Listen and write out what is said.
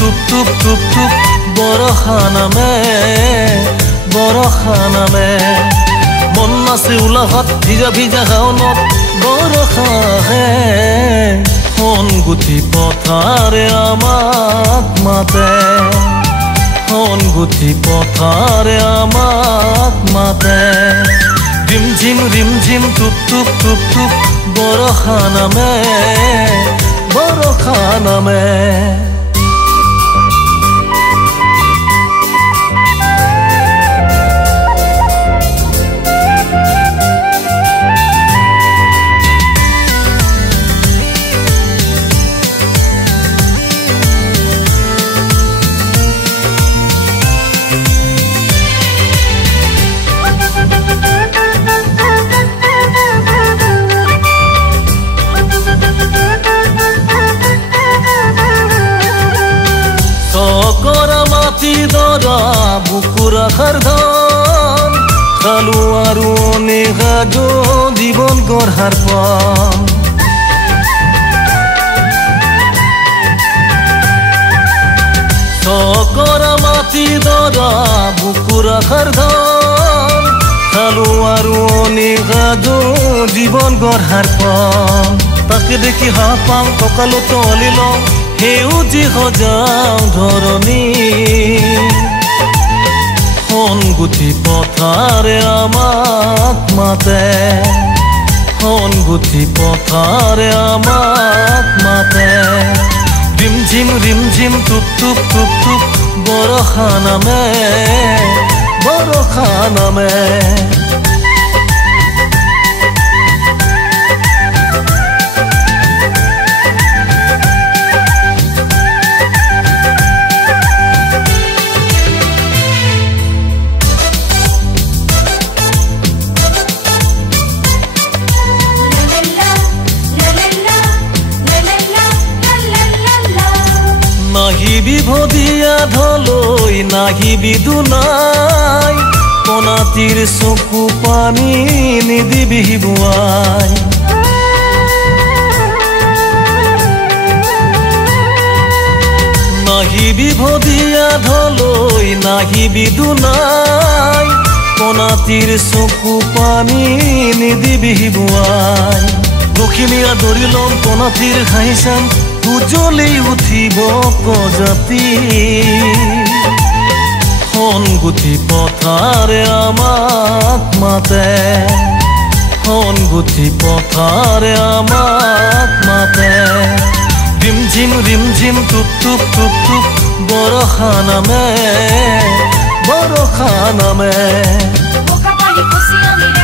টুপ টুপ টুপ টুপ বৰষা নামে মন আছে উলাহত ভিজা ভিজা গাওনত বৰষা হে সোণ গুঠি পথাৰে আমাক মাতে সোণ গুঠি পথাৰে আমাক মাতে ৰিম ঝিম টুপ টুপ টুপ টুপ বৰষা নামে দৰা বুকুৰা খাৰধন খালো আৰু অনেক জীৱন গঢ়াৰ পণ চকৰা মাটি দৰা বুকুৰা খাৰধন খালো আৰু অনেক জীৱন গঢ়াৰ পণ তাকে দেখি হাঁহ পাং কঁকালো তলি লওঁ সেউজী সজাও ধৰণী সোণ গুঠি পথাৰে আমাক মাতে সোণ গুঠি পথাৰে আমাক মাতে ৰিম ঝিম টুপ টুপ টুপ টুপ বৰষা নামে নাহিবি ভদিয়া ঢলৈ নাহিবি দুনাই কণাতিৰ চকু পানী নিদিবি বুৱাই নাহিবি ভদিয়া ঢলৈ নাহিবি দুনাই কণাতিৰ চকু পানী নিদিবি বুৱাই লখিমীয়া ধৰি ল'ম কণাতিৰ ঘাঁহিচাম উজ্বলি উঠিব প্ৰজাতি সোণ গুঠি পথাৰে আমাক মাতে সোণ গুঠি পথাৰে আমাক মাতে ৰিম ঝিম টুপ টুপ টুপ টুপ বৰষা নামে Boca pali, cocinha,